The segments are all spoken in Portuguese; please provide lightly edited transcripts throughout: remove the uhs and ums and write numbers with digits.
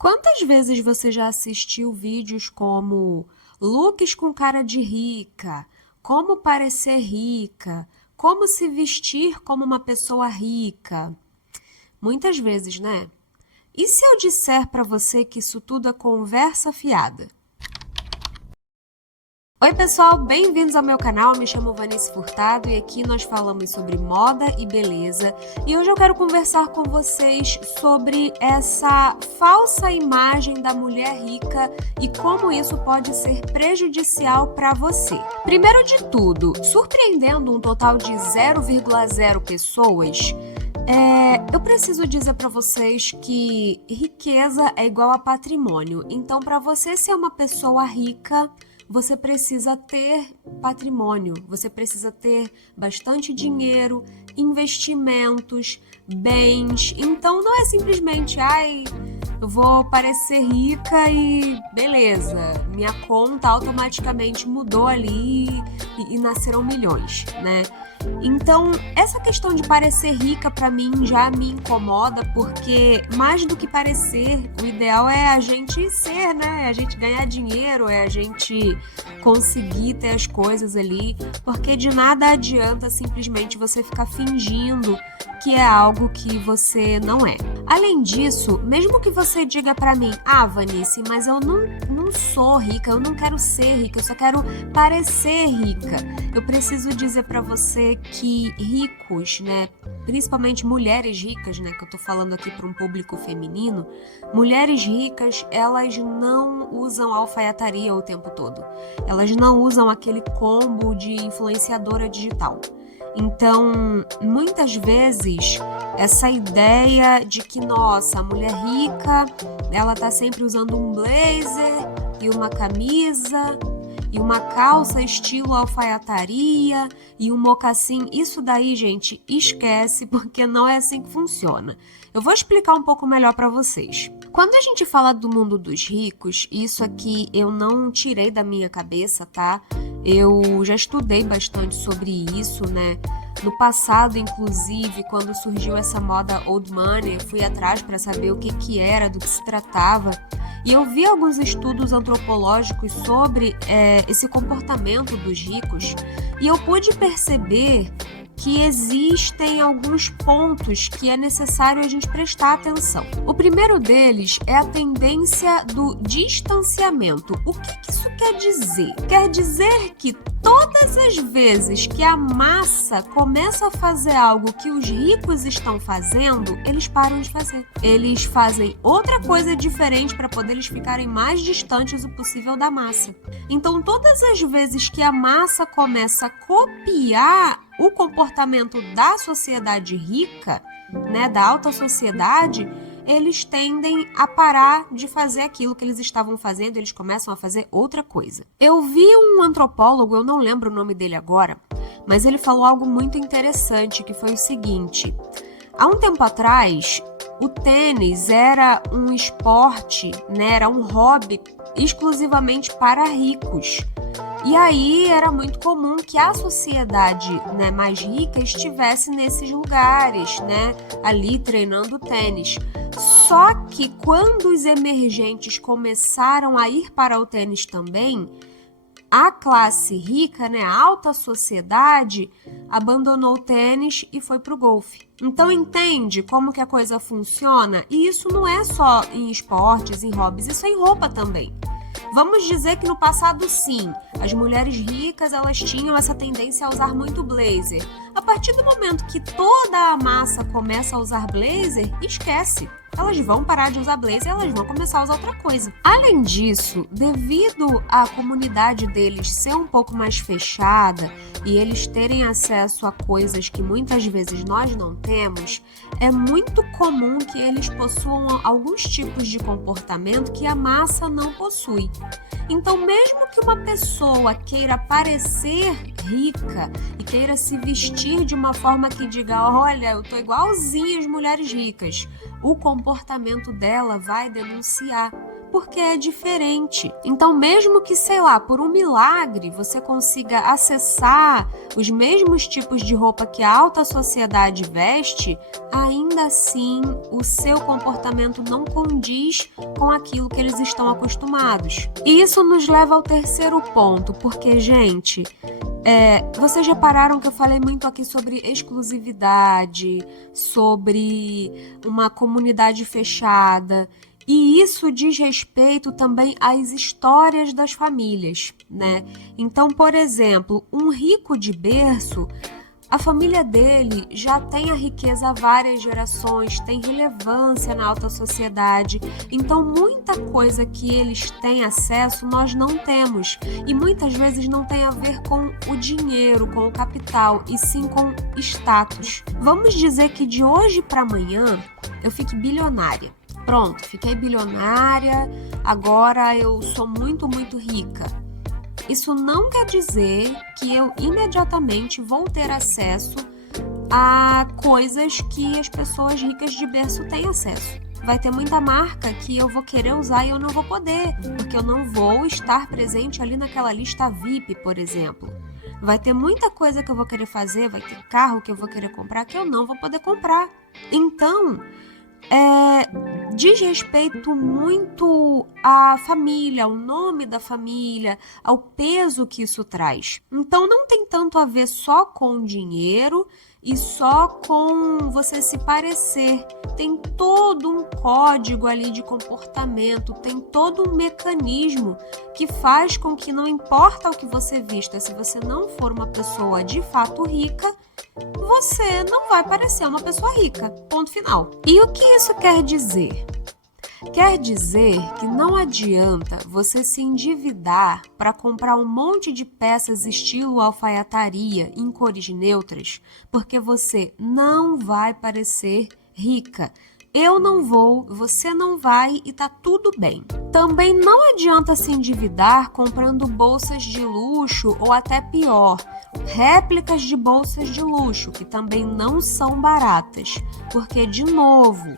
Quantas vezes você já assistiu vídeos como looks com cara de rica, como parecer rica, como se vestir como uma pessoa rica? Muitas vezes, né? E se eu disser para você que isso tudo é conversa fiada? Oi, pessoal, bem-vindos ao meu canal. Me chamo Vanice Furtado e aqui nós falamos sobre moda e beleza. E hoje eu quero conversar com vocês sobre essa falsa imagem da mulher rica e como isso pode ser prejudicial para você. Primeiro de tudo, surpreendendo um total de 0,0 pessoas, eu preciso dizer para vocês que riqueza é igual a patrimônio. Então, para você ser uma pessoa rica, você precisa ter patrimônio, você precisa ter bastante dinheiro, investimentos, bens. Então não é simplesmente, eu vou parecer rica e beleza, minha conta automaticamente mudou ali e nasceram milhões, né? Então, essa questão de parecer rica para mim já me incomoda, porque mais do que parecer, o ideal é a gente ser, né? É a gente ganhar dinheiro, é a gente conseguir ter as coisas ali, porque de nada adianta simplesmente você ficar fingindo que é algo que você não é. Além disso, mesmo que você diga para mim, Vanice, mas eu não sou rica, eu não quero ser rica, eu só quero parecer rica. Eu preciso dizer para você que ricos, né, principalmente mulheres ricas, né, que eu tô falando aqui para um público feminino, mulheres ricas, elas não usam alfaiataria o tempo todo. Elas não usam aquele combo de influenciadora digital. Então, muitas vezes, essa ideia de que, nossa, a mulher rica, ela tá sempre usando um blazer e uma camisa e uma calça estilo alfaiataria e um mocassim, isso daí, gente, esquece, porque não é assim que funciona. Eu vou explicar um pouco melhor para vocês. Quando a gente fala do mundo dos ricos, isso aqui eu não tirei da minha cabeça, tá? Eu já estudei bastante sobre isso, né? No passado, inclusive, quando surgiu essa moda old money, eu fui atrás para saber o que era, do que se tratava. E eu vi alguns estudos antropológicos sobre esse comportamento dos ricos e eu pude perceber que existem alguns pontos que é necessário a gente prestar atenção. O primeiro deles é a tendência do distanciamento. O que isso quer dizer? Quer dizer que todas as vezes que a massa começa a fazer algo que os ricos estão fazendo, eles param de fazer. Eles fazem outra coisa diferente para poder eles ficarem mais distantes o possível da massa. Então, todas as vezes que a massa começa a copiar o comportamento da sociedade rica, né, da alta sociedade, eles tendem a parar de fazer aquilo que eles estavam fazendo, eles começam a fazer outra coisa. Eu vi um antropólogo, eu não lembro o nome dele agora, mas ele falou algo muito interessante, que foi o seguinte: há um tempo atrás, o tênis era um esporte, né, era um hobby exclusivamente para ricos. E aí era muito comum que a sociedade, né, mais rica estivesse nesses lugares, né, ali treinando tênis. Só que quando os emergentes começaram a ir para o tênis também, a classe rica, né, a alta sociedade, abandonou o tênis e foi para o golfe. Então entende como que a coisa funciona? E isso não é só em esportes, em hobbies, isso é em roupa também. Vamos dizer que no passado, sim, as mulheres ricas elas tinham essa tendência a usar muito blazer. A partir do momento que toda a massa começa a usar blazer, esquece. Elas vão parar de usar blazer e elas vão começar a usar outra coisa. Além disso, devido à comunidade deles ser um pouco mais fechada e eles terem acesso a coisas que muitas vezes nós não temos, é muito comum que eles possuam alguns tipos de comportamento que a massa não possui. Então, mesmo que uma pessoa queira parecer rica e queira se vestir de uma forma que diga, olha, eu tô igualzinha às mulheres ricas, o comportamento dela vai denunciar, porque é diferente. Então, mesmo que, sei lá, por um milagre você consiga acessar os mesmos tipos de roupa que a alta sociedade veste, ainda assim o seu comportamento não condiz com aquilo que eles estão acostumados. E isso nos leva ao terceiro ponto, porque, gente, vocês repararam que eu falei muito aqui sobre exclusividade, sobre uma comunidade fechada, e isso diz respeito também às histórias das famílias, né? Então, por exemplo, um rico de berço, a família dele já tem a riqueza há várias gerações, tem relevância na alta sociedade, então muita coisa que eles têm acesso nós não temos, e muitas vezes não tem a ver com o dinheiro, com o capital, e sim com status. Vamos dizer que de hoje para amanhã eu fique bilionária. Pronto, fiquei bilionária, agora eu sou muito, muito rica. Isso não quer dizer que eu imediatamente vou ter acesso a coisas que as pessoas ricas de berço têm acesso. Vai ter muita marca que eu vou querer usar e eu não vou poder, porque eu não vou estar presente ali naquela lista VIP, por exemplo. Vai ter muita coisa que eu vou querer fazer, vai ter carro que eu vou querer comprar que eu não vou poder comprar. Então, diz respeito muito à família, ao nome da família, ao peso que isso traz. Então, não tem tanto a ver só com dinheiro e só com você se parecer. Tem todo um código ali de comportamento, tem todo um mecanismo que faz com que não importa o que você vista, se você não for uma pessoa de fato rica, você não vai parecer uma pessoa rica. Ponto final. E o que isso quer dizer? Quer dizer que não adianta você se endividar para comprar um monte de peças estilo alfaiataria em cores neutras, porque você não vai parecer rica. Eu não vou, você não vai e tá tudo bem. Também não adianta se endividar comprando bolsas de luxo ou até pior, réplicas de bolsas de luxo, que também não são baratas, porque, de novo,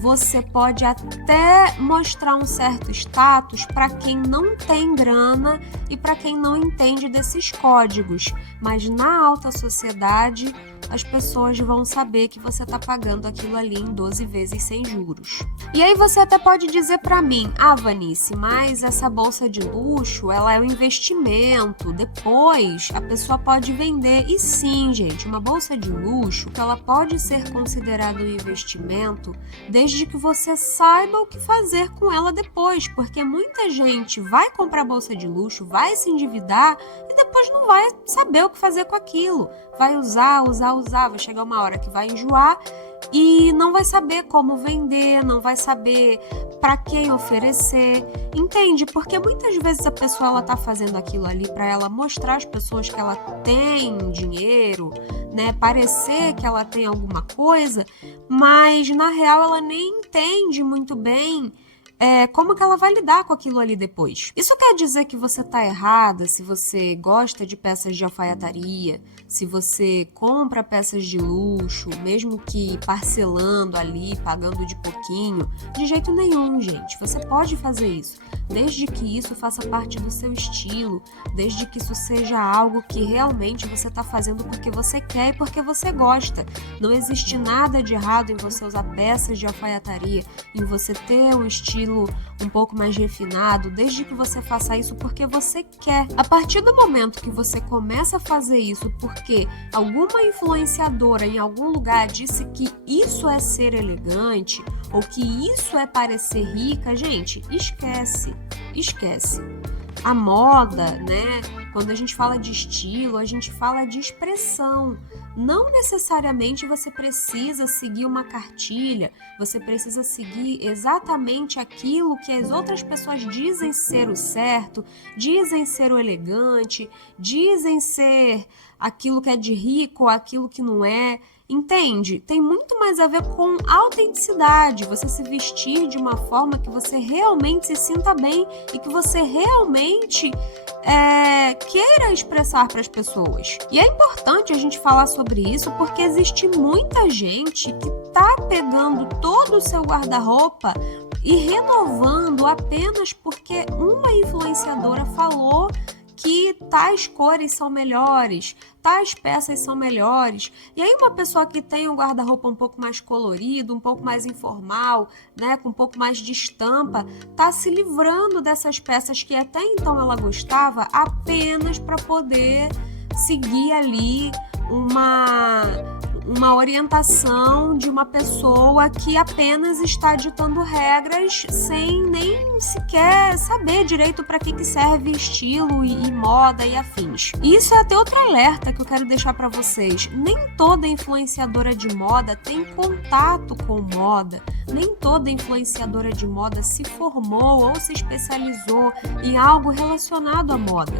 você pode até mostrar um certo status para quem não tem grana e para quem não entende desses códigos, mas na alta sociedade as pessoas vão saber que você está pagando aquilo ali em 12 vezes sem juros. E aí você até pode dizer para mim, Vanice, mas essa bolsa de luxo, ela é um investimento, depois a pessoa pode vender. E sim, gente, uma bolsa de luxo, ela pode ser considerada um investimento desde que você saiba o que fazer com ela depois, porque muita gente vai comprar bolsa de luxo, vai se endividar e depois não vai saber o que fazer com aquilo. Vai usar, vai chegar uma hora que vai enjoar e não vai saber como vender, não vai saber para quem oferecer, entende? Porque muitas vezes a pessoa ela tá fazendo aquilo ali para ela mostrar às pessoas que ela tem dinheiro, né? Parecer que ela tem alguma coisa, mas na real ela nem entende muito bem como que ela vai lidar com aquilo ali depois. Isso quer dizer que você tá errada se você gosta de peças de alfaiataria, se você compra peças de luxo, mesmo que parcelando ali, pagando de pouquinho. De jeito nenhum, gente. Você pode fazer isso, desde que isso faça parte do seu estilo, desde que isso seja algo que realmente você tá fazendo porque você quer e porque você gosta. Não existe nada de errado em você usar peças de alfaiataria, em você ter um estilo um pouco mais refinado, desde que você faça isso porque você quer. A partir do momento que você começa a fazer isso porque alguma influenciadora em algum lugar disse que isso é ser elegante ou que isso é parecer rica, gente, esquece. A moda, né? Quando a gente fala de estilo, a gente fala de expressão. Não necessariamente você precisa seguir uma cartilha, você precisa seguir exatamente aquilo que as outras pessoas dizem ser o certo, dizem ser o elegante, dizem ser aquilo que é de rico ou aquilo que não é. Entende? Tem muito mais a ver com autenticidade, você se vestir de uma forma que você realmente se sinta bem e que você realmente queira expressar para as pessoas. E é importante a gente falar sobre isso porque existe muita gente que tá pegando todo o seu guarda-roupa e renovando apenas porque uma influenciadora falou que tais cores são melhores, tais peças são melhores. E aí uma pessoa que tem um guarda-roupa um pouco mais colorido, um pouco mais informal, né, com um pouco mais de estampa, tá se livrando dessas peças que até então ela gostava apenas para poder seguir ali uma orientação de uma pessoa que apenas está ditando regras sem nem sequer saber direito para que serve estilo e moda e afins. E isso é até outro alerta que eu quero deixar para vocês. Nem toda influenciadora de moda tem contato com moda. Nem toda influenciadora de moda se formou ou se especializou em algo relacionado à moda.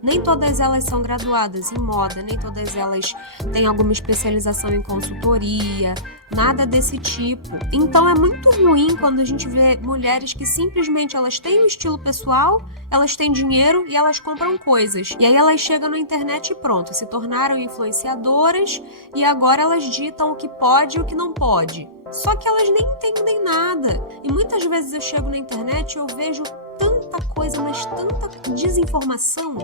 Nem todas elas são graduadas em moda, nem todas elas têm alguma especialização em consultoria, nada desse tipo. Então é muito ruim quando a gente vê mulheres que simplesmente elas têm um estilo pessoal, elas têm dinheiro e elas compram coisas. E aí elas chegam na internet e pronto, se tornaram influenciadoras e agora elas ditam o que pode e o que não pode. Só que elas nem entendem nada. E muitas vezes eu chego na internet e eu vejo tanta coisa, mas tanta desinformação,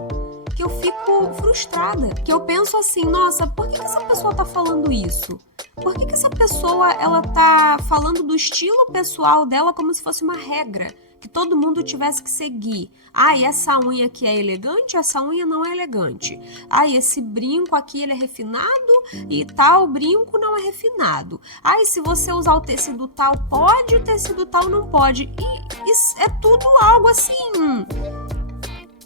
que eu fico frustrada. Que eu penso assim, nossa, por que essa pessoa tá falando isso? Por que essa pessoa, ela tá falando do estilo pessoal dela como se fosse uma regra que todo mundo tivesse que seguir? Ah, e essa unha aqui é elegante, essa unha não é elegante. Ah, e esse brinco aqui ele é refinado e tal brinco não é refinado. Ah, e se você usar o tecido tal pode, o tecido tal não pode. E isso é tudo algo assim,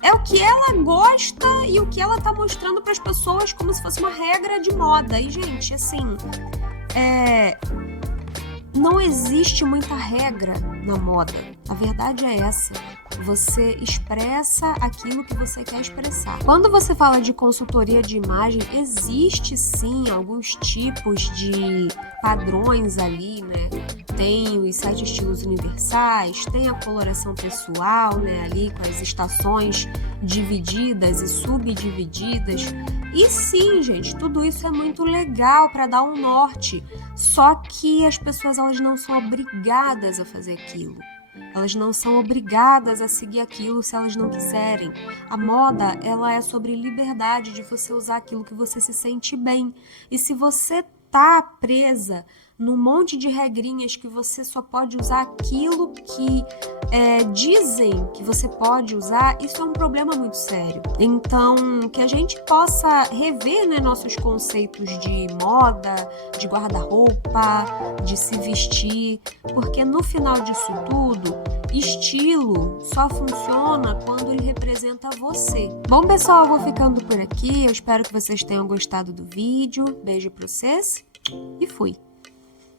é o que ela gosta e o que ela tá mostrando para as pessoas como se fosse uma regra de moda. E, gente, assim, não existe muita regra na moda. A verdade é essa. Você expressa aquilo que você quer expressar. Quando você fala de consultoria de imagem, existe sim alguns tipos de padrões ali, né? Tem os 7 estilos universais, tem a coloração pessoal, né? Ali com as estações divididas e subdivididas. E sim, gente, tudo isso é muito legal para dar um norte. Só que as pessoas elas não são obrigadas a fazer aquilo. Elas não são obrigadas a seguir aquilo se elas não quiserem. A moda, ela é sobre liberdade de você usar aquilo que você se sente bem. E se você tá presa num monte de regrinhas que você só pode usar aquilo que dizem que você pode usar, isso é um problema muito sério. Então, que a gente possa rever, né, nossos conceitos de moda, de guarda-roupa, de se vestir, porque no final disso tudo, estilo só funciona quando ele representa você. Bom, pessoal, eu vou ficando por aqui. Eu espero que vocês tenham gostado do vídeo. Beijo pra vocês e fui!